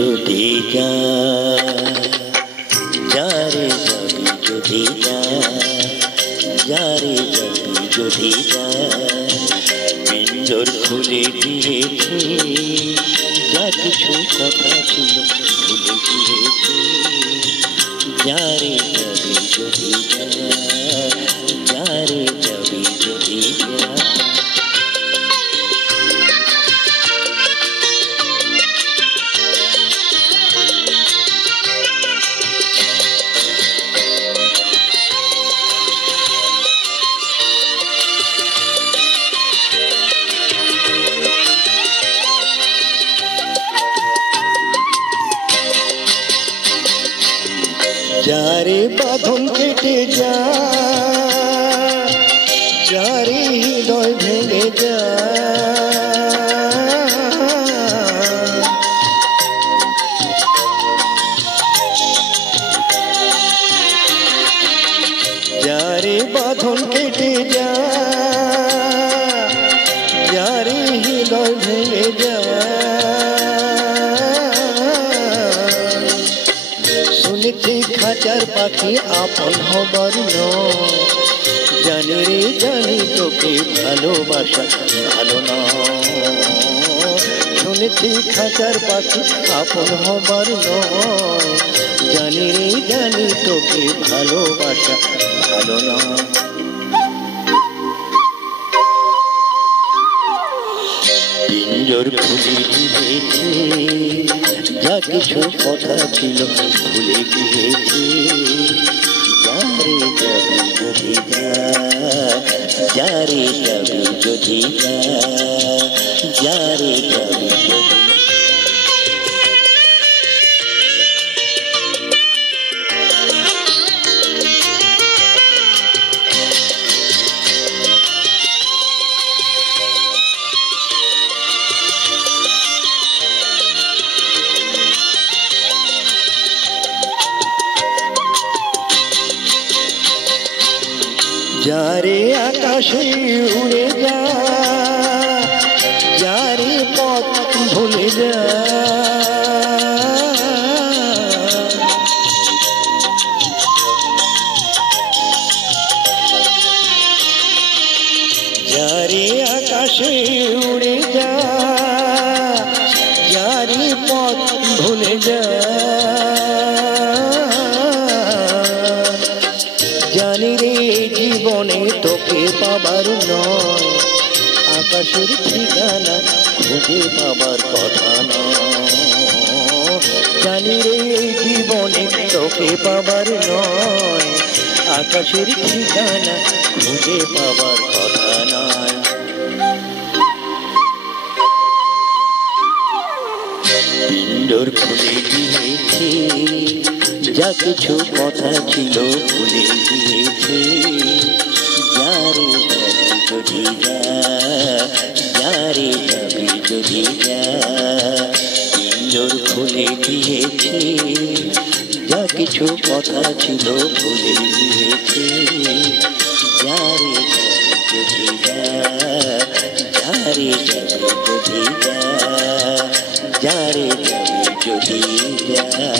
যদি যা যারে যাবি যদি যা যারে যাবি যদি যা পিঞ্জর খুলে দিয়েছি যা কিছু কথা ছিল ভুলে গিয়েছি যারে যাবি যদি যা যারে যাবি যদি যা যারে বাঁধন কেটে যা যারে হৃদয় ভেঙে যা যারে বাঁধন কেটে যা যারে হৃদয় ভেঙে যা শুনেছি খাঁচার পাখি আপন হবার নয় জানি রে জানি তোকে ভালোবাসা ভালো নয় শুনেছি খাঁচার পাখি আপন হবার নয় জানি রে জানি তোকে ভালোবাসা ভালো নয় পিঞ্জর খুলে দিয়েছি যা কিছু কথা ছিল ভুলে গিয়েছি যারে যাবি যদি যা যারে যাবি যদি যা যারে যাবি যদি যারে আকাশে উড়ে যা যারে পথ ভুলে যা যারে আকাশে উড়ে যা যারে পথ ভুলে যা জানি রে জীবনে তোকে পাবার নয় আকাশের ঠিকানা খুঁজে পাবার কথা নয় জানি রে জীবনে তোকে পাবার নয় আকাশের ঠিকানা খুঁজে পাবার কথা নয় পিঞ্জর খুলে দিয়েছি যা কিছু কথা ছিল ভুলে গিয়েছি যারে যাবি যদি যা যারে যাবি যদি যা পিঞ্জর খুলে দিয়েছি যা কিছু কথা ছিল ভুলে গিয়েছি যারে যাবি যদি যা যারে যাবি যদি যা যারে যাবি যদি যা